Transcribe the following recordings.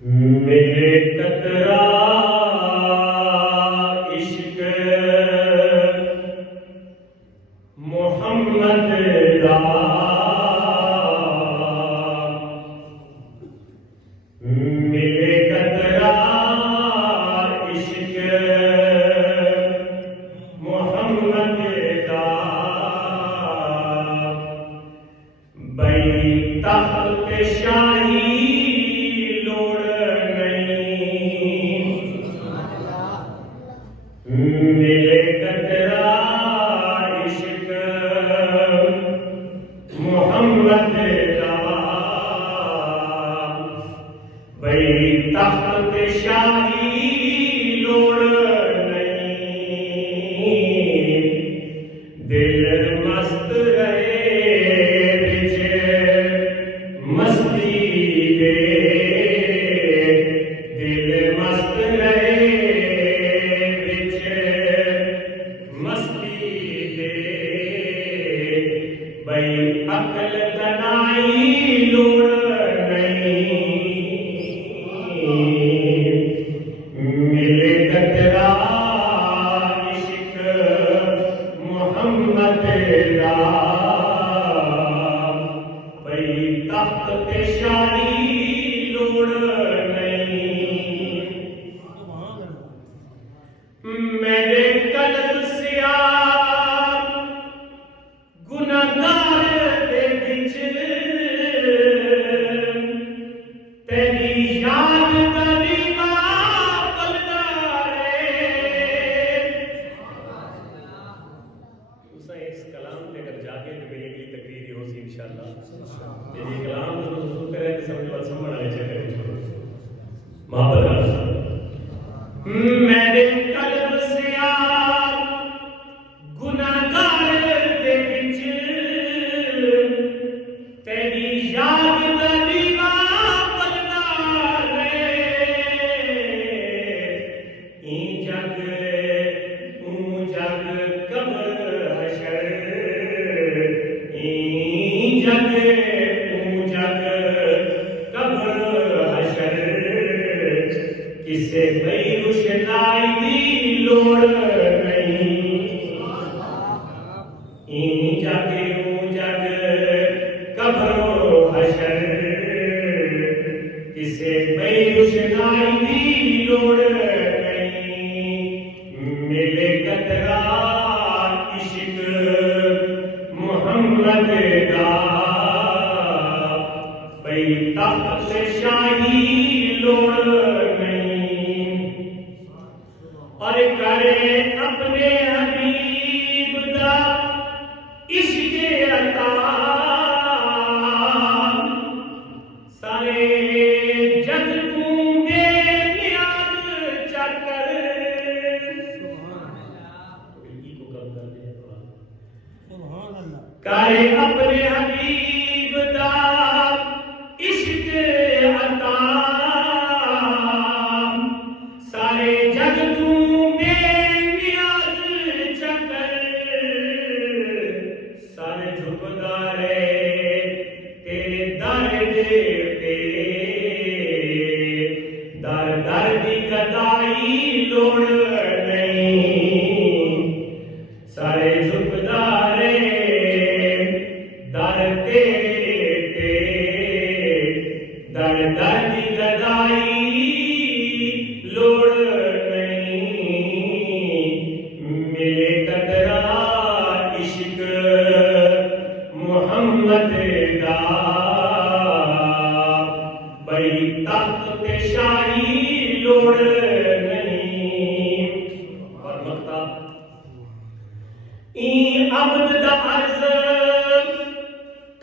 मेरे कतरा इश्क मोहम्मद दा मेरे कतरा इश्क मोहम्मद दा बई तख्त शाही मेरे कतरा इश्क मोहम्मद दा बई तख्त शाही लोड़ नहीं दिल मस्त रहे बिच मस्ती दे दिल मस्त रहे बई अकल तनाई लोड़ नहीं मिले कतरा इश्क मोहम्मद दा बई तख्त शाही लोड़ नहीं मेरे कल्ब सिया गुनाहगार दे विच तेरी याद दा दीवा पलदा रहे तुसा इस कलाम ते अगर जाके तो मेरी अगली तकरीर ही होसी इंशाअल्लाह तेरी कलाम तो सुन करे तो समझ वाल समझ आए चक्कर मोहब्बत मेरे कल्ब से गुनाहगार दे विच तेरी याद दा दीवा पलदा रहे ई जग कब्र हशर ई जग कब्र हशर किसे बई रुशनाई दी लोड़ नहीं ई जग कब्र हशर किसे बई रुशनाई दी लोड़ नहीं मिले कतरा इश्क मोहम्मद दा बई तख्त शाही लोड़ नहीं और करे अपने हबीब दा इश्क अता सारे जग तू बेनियाज चकर करे अपने हबीब दा इश्क अता सारे जग तू बेनियाज चकर सारे झुकदारे तेरे दर दे दर दर दी कदाई लोड़ नहीं सारे झुकदारे दर तेरे दर दर दी कदाई लोड़ नहीं मिले कतरा इश्क मोहम्मद दा बई तख्त शाही लोड़ नहीं और मक्ता ई अब्द दा अर्ज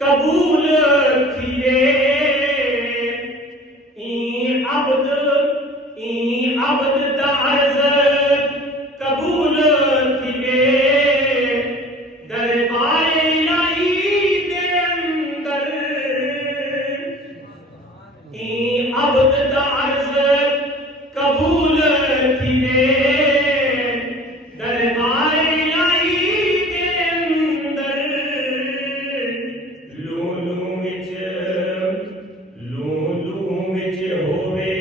कबूल थिए ई अब्द दा अर्ज कबूल थिए दरबार इलाही दे अंदर ई अब्द दा अर्ज कबूल थिए दरबार इलाही दे अंदर लूलू विच होवे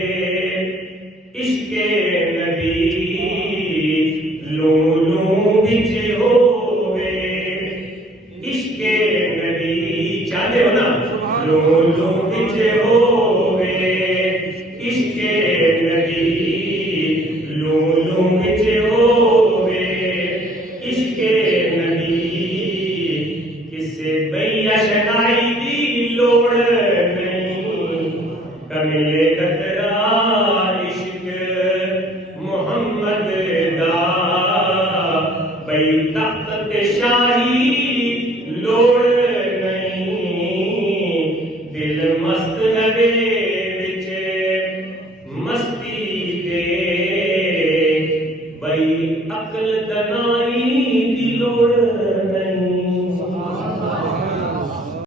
विच होवे इश्के नबी लूं लूं विच होवे इश्के नबी किसे भैया शनाई दी लोड़ नहीं कमिले